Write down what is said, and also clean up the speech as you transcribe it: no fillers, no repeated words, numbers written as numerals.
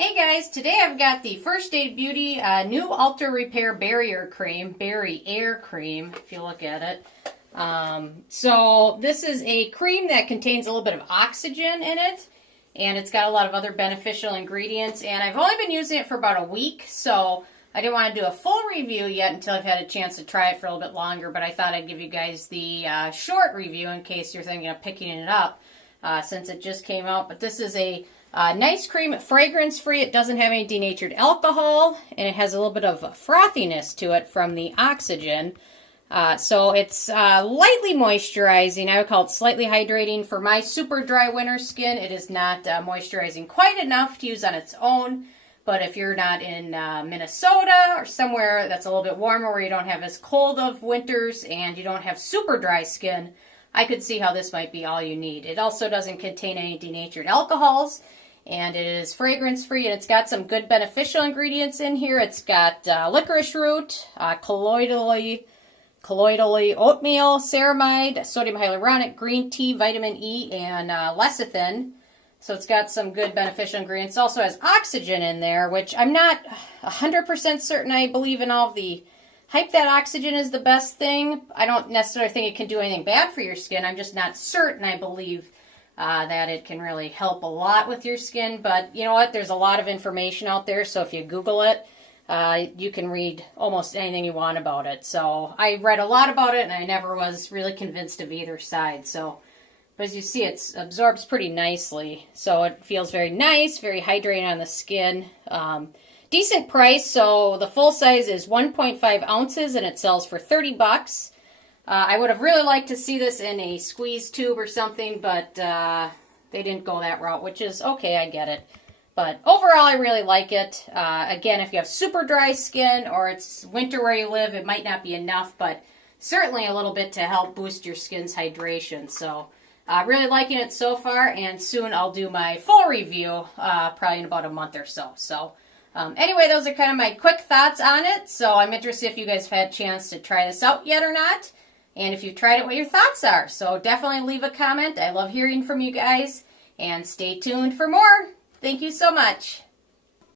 Hey guys, today I've got the First Aid Beauty new Ultra Repair BarriAIR Cream, BarriAIR Cream, if you look at it. So this is a cream that contains a little bit of oxygen in it, and it's got a lot of other beneficial ingredients, and I've only been using it for about a week, so I didn't want to do a full review yet until I've had a chance to try it for a little bit longer, but I thought I'd give you guys the short review in case you're thinking of picking it up since it just came out. But this is a nice cream, fragrance-free. It doesn't have any denatured alcohol, and it has a little bit of frothiness to it from the oxygen. So it's lightly moisturizing. I would call it slightly hydrating. For my super dry winter skin, it is not moisturizing quite enough to use on its own. But if you're not in Minnesota or somewhere that's a little bit warmer where you don't have as cold of winters and you don't have super dry skin, I could see how this might be all you need. It also doesn't contain any denatured alcohols, and it is fragrance-free, and it's got some good beneficial ingredients in here. It's got licorice root, collodial oatmeal, ceramide, sodium hyaluronate, green tea, vitamin E, and lecithin. So it's got some good beneficial ingredients. It also has oxygen in there, which I'm not 100% certain I believe in all of the hype that oxygen is the best thing. I don't necessarily think it can do anything bad for your skin. I'm just not certain I believe that it can really help a lot with your skin. But you know what? There's a lot of information out there, so if you Google it, you can read almost anything you want about it. So I read a lot about it, and I never was really convinced of either side. So, but as you see, it absorbs pretty nicely. So it feels very nice, very hydrating on the skin. Decent price, so the full size is 1.5 ounces, and it sells for 30 bucks. I would have really liked to see this in a squeeze tube or something, but they didn't go that route, which is okay, I get it. But overall, I really like it. Again, if you have super dry skin or it's winter where you live, it might not be enough, but certainly a little bit to help boost your skin's hydration. So, really liking it so far, and soon I'll do my full review, probably in about a month or so. So, anyway, those are kind of my quick thoughts on it. So I'm interested if you guys have had a chance to try this out yet or not. And if you've tried it, what your thoughts are. So definitely leave a comment. I love hearing from you guys. And stay tuned for more. Thank you so much.